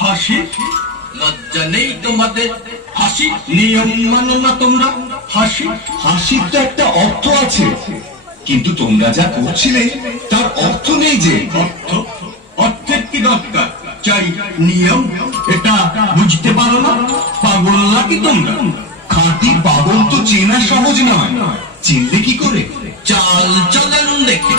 হাসি লজ্জা নেই তোমাদের? হাসি নিয়ম মানো না তোমরা? হাসি হাসির তো একটা অর্থ আছে, কিন্তু তোমরা যা করছিলে তার অর্থ নেই যে। অর্থ? অর্থের কি দরকার? চাই নিয়ম। এটা বুঝতে পারো না? পাগল নাকি তোমরা? খাঁটি পাগল তো চেনা সহজ নয়, চিনলে কি করে? চাল চলন দেখে।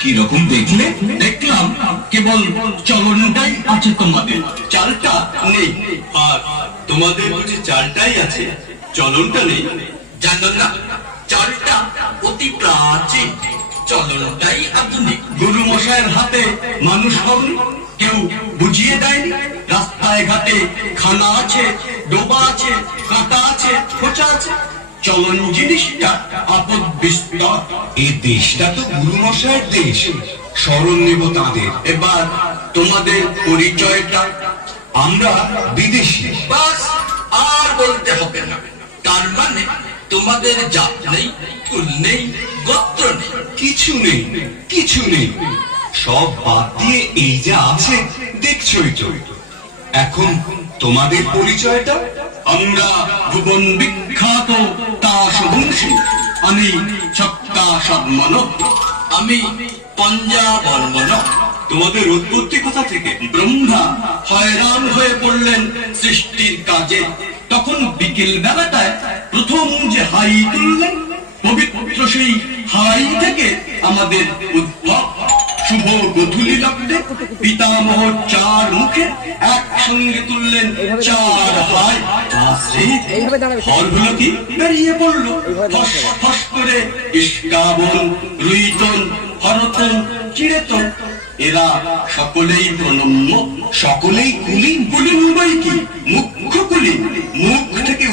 কিরকম দেখলে? দেখলাম কেবল চলনটাই আছে তোমাদের, চালটা নেই। আর তোমাদের বুঝি চালটাই আছে, চলনটা নেই? জানো না, চালটা অতি প্রাচীন, চলনটাই আধুনিক। গুরু মশাইয়ের হাতে মানুষ হন, কেউ বুঝিয়ে দেয়নি। রাস্তায় ঘাটে খানা আছে, ডোবা আছে, কাঁটা আছে, খোঁচা আছে। চলন জিনিসটা আপদ বিস্তর। এই দেশটা তো গুরু মশাইয়ের দেশ, স্মরণ নেব তাদের। এবার তোমাদের পরিচয়টা? আমরা বিদেশি। বাস, আর বলতে হবে না। তার মানে তোমাদের জাত নেই, কুল নেই, গোত্র নেই, কিছু নেই, কিছু নেই। সব বাদ দিয়ে এই যা আছে দেখছই তো। এখন তোমাদের পরিচয়টা? আমরা ভুবন বিখ্যাত তাস বংশী। আমি সত্তা সদমনক। আমি পঞ্জা বর্মনক। তোমাদের উৎপত্তি কোথা থেকে? ব্রহ্মা হয়রান হয়ে পড়লেন সৃষ্টির কাজে। তখন বিকেল বেলাটায় প্রথম যে হাই তুললেন, পবিত্র সেই হাই থেকে আমাদের উদ্ভব। শুভ গধূলি লগ্নে পিতামহ চার মুখে একসঙ্গে তুললেন চার হাই। ফলগুলো কি বেরিয়ে পড়লো ফস ফস করে। ইস্কাবন, রুইতন, হরতন, চিরেতন, এরা সকলেই প্রণম্য, সকলেই কুলীন। কুলীন বই কি? মুখ্য কুলীন। মুখ থেকে